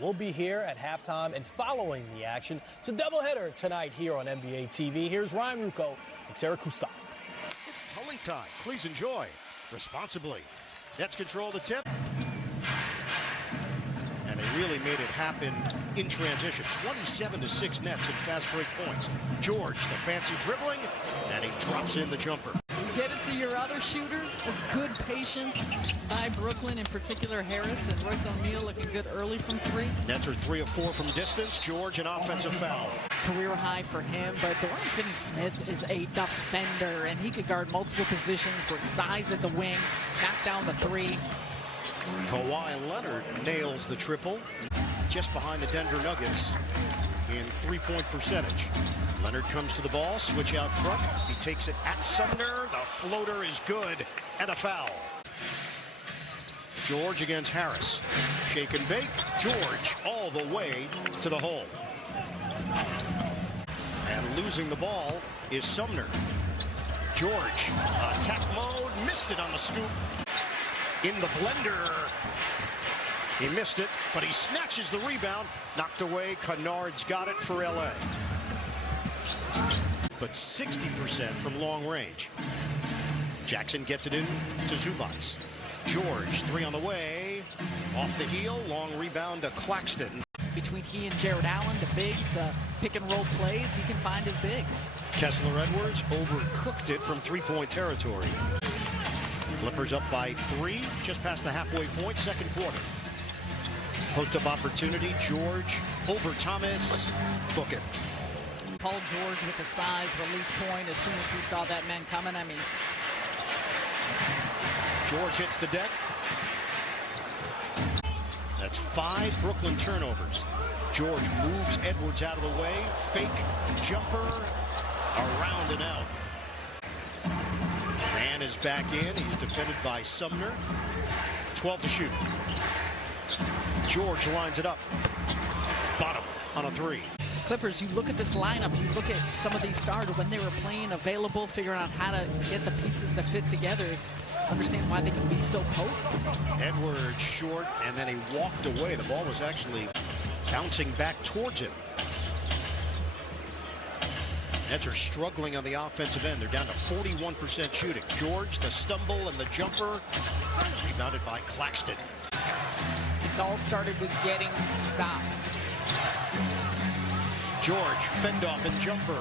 We'll be here at halftime and following the action. It's a doubleheader tonight here on NBA TV. Here's Ryan Ruocco and Sarah Kustok. It's Tully time. Please enjoy responsibly. Nets control the tip. And they really made it happen in transition. 27-6 Nets in fast break points. George, the fancy dribbling, and he drops in the jumper. You get it to your other shooter. That's good patience by Brooklyn, in particular Harris, and Royce O'Neal looking good early from three. Nets are 3 of 4 from distance. George, an offensive foul. Career high for him, but Dorian Finney-Smith is a defender, and he could guard multiple positions, bring size at the wing, knock down the three. Kawhi Leonard nails the triple, just behind the Denver Nuggets in three-point percentage. Leonard comes to the ball, switch out front. He takes it at Sumner. The floater is good, and a foul. George against Harris. Shake and bake. George all the way to the hole. And losing the ball is Sumner. George, attack mode, missed it on the scoop. In the blender. He missed it, but he snatches the rebound. Knocked away. Kennard's got it for LA. But 60% from long range. Jackson gets it in to Zubac. George, 3 on the way. Off the heel. Long rebound to Claxton. Between he and Jared Allen, the bigs, the pick and roll plays, he can find his bigs. Kessler Edwards overcooked it from three-point territory. Clippers up by 3, just past the halfway point, second quarter. Post-up opportunity, George over Thomas. Book it. Paul George with a size release point as soon as he saw that man coming. I mean, George hits the deck. That's 5 Brooklyn turnovers. George moves Edwards out of the way. Fake jumper around and out. Man is back in. He's defended by Sumner. 12 to shoot. George lines it up. Bottom on a 3. Clippers, you look at this lineup, you look at some of these stars when they were playing available, figuring out how to get the pieces to fit together, understand why they can be so potent. Edwards short, and then he walked away. The ball was actually bouncing back towards him. Nets are struggling on the offensive end. They're down to 41% shooting. George, the stumble and the jumper, rebounded by Claxton. It's all started with getting stops. George, fend off and jumper.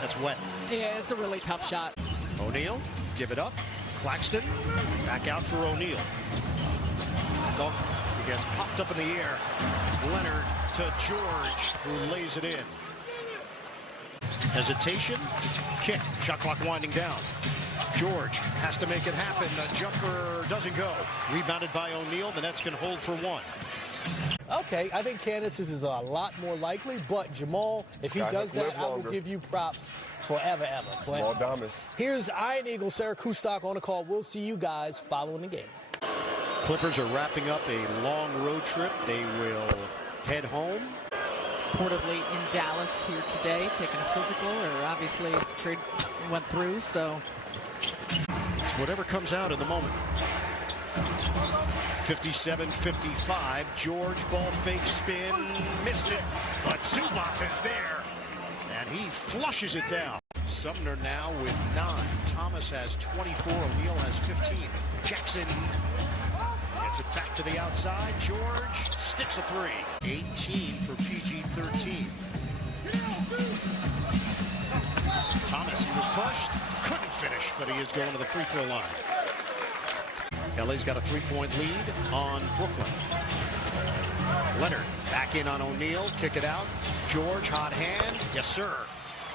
That's wet. Yeah, it's a really tough shot. O'Neal, give it up. Claxton, back out for O'Neal. So he gets popped up in the air. Leonard to George, who lays it in. Hesitation, kick, shot clock winding down. George has to make it happen. The jumper doesn't go. Rebounded by O'Neal. The Nets can hold for 1. Okay, I think Candace's is a lot more likely, but Jamal, if he does that, I will give you props forever. Jamal Damas. Here's Iron Eagle Sarah Kustok on the call. We'll see you guys following the game. Clippers are wrapping up a long road trip. They will head home. Reportedly in Dallas here today, taking a physical, or obviously trade went through, so. It's whatever comes out in the moment. 57-55. George ball fake spin. Missed it. But Zubac is there. And he flushes it down. Sumner now with 9. Thomas has 24. O'Neal has 15. Jackson gets it back to the outside. George sticks a 3. 18 for PG-13. Thomas, he was pushed. Couldn't finish, but he is going to the free throw line. LA's got a 3-point lead on Brooklyn. Leonard back in on O'Neal. Kick it out. George, hot hand. Yes, sir.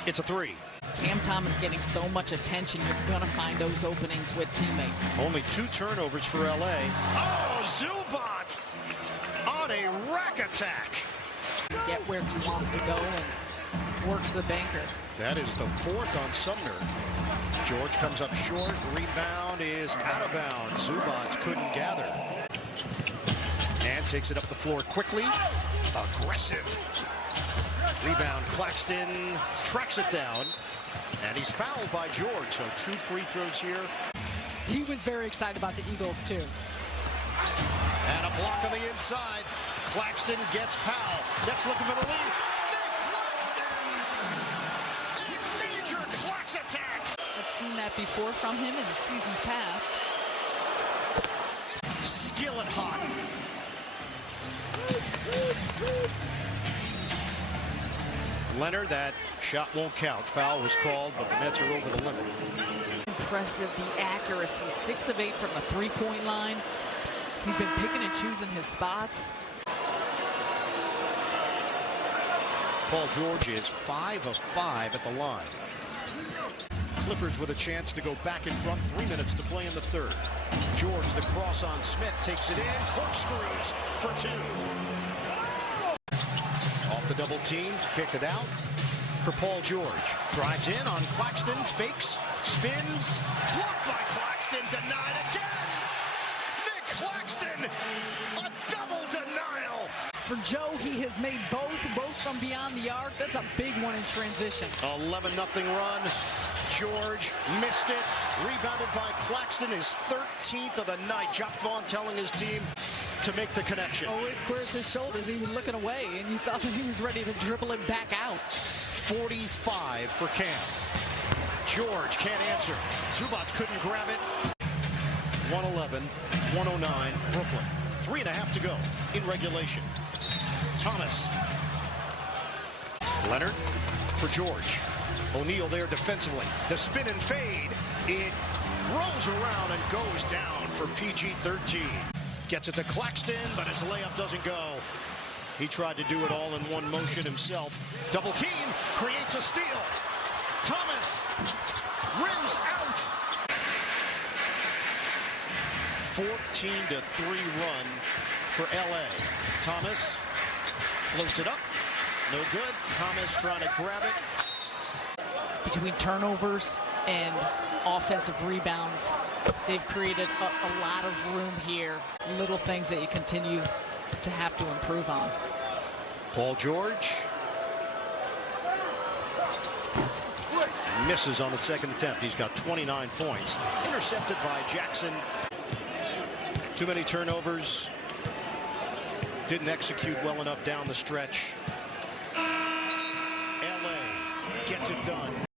It's a 3. Cam Thomas getting so much attention, you're going to find those openings with teammates. Only 2 turnovers for LA. Oh, Zubac on a rack attack. Get where he wants to go and works the banker. That is the 4th on Sumner. George comes up short. Rebound is out of bounds. Zubac couldn't gather. And takes it up the floor quickly. Aggressive. Rebound, Claxton tracks it down. And he's fouled by George, so 2 free throws here. He was very excited about the Eagles, too. And a block on the inside. Claxton gets Powell. That's looking for the lead. Nick Claxton! A major Clax attack! I've seen that before from him in seasons past. Skillet hot. Leonard, that shot won't count. Foul was called, but the Nets are over the limit. Impressive, the accuracy. 6 of 8 from the three-point line. He's been picking and choosing his spots. Paul George is 5 of 5 at the line. Clippers with a chance to go back in front. 3 minutes to play in the third. George, the cross on Smith, takes it in. Corkscrews for 2. Off the double team, kicked it out for Paul George. Drives in on Claxton, fakes, spins, blocked by Claxton, denied again. Nick Claxton, a double denial. For Joe, he has made both from beyond the arc. That's a big one in transition. 11-0 run. George missed it. Rebounded by Claxton, his 13th of the night. Jock Vaughn telling his team to make the connection. Always squares his shoulders, even looking away, and you thought that he was ready to dribble it back out. 45 for Cam. George can't answer. Zubac couldn't grab it. 111, 109, Brooklyn. 3.5 to go in regulation. Thomas. Leonard for George. O'Neal there defensively. The spin and fade. It rolls around and goes down for PG-13. Gets it to Claxton, but his layup doesn't go. He tried to do it all in one motion himself. Double team, creates a steal. Thomas rims out. 14-3 run for LA. Thomas floats it up. No good. Thomas trying to grab it. Between turnovers and offensive rebounds, they've created a lot of room here. Little things that you continue to have to improve on. Paul George misses on the second attempt. He's got 29 points. Intercepted by Jackson. Too many turnovers. Didn't execute well enough down the stretch. LA gets it done.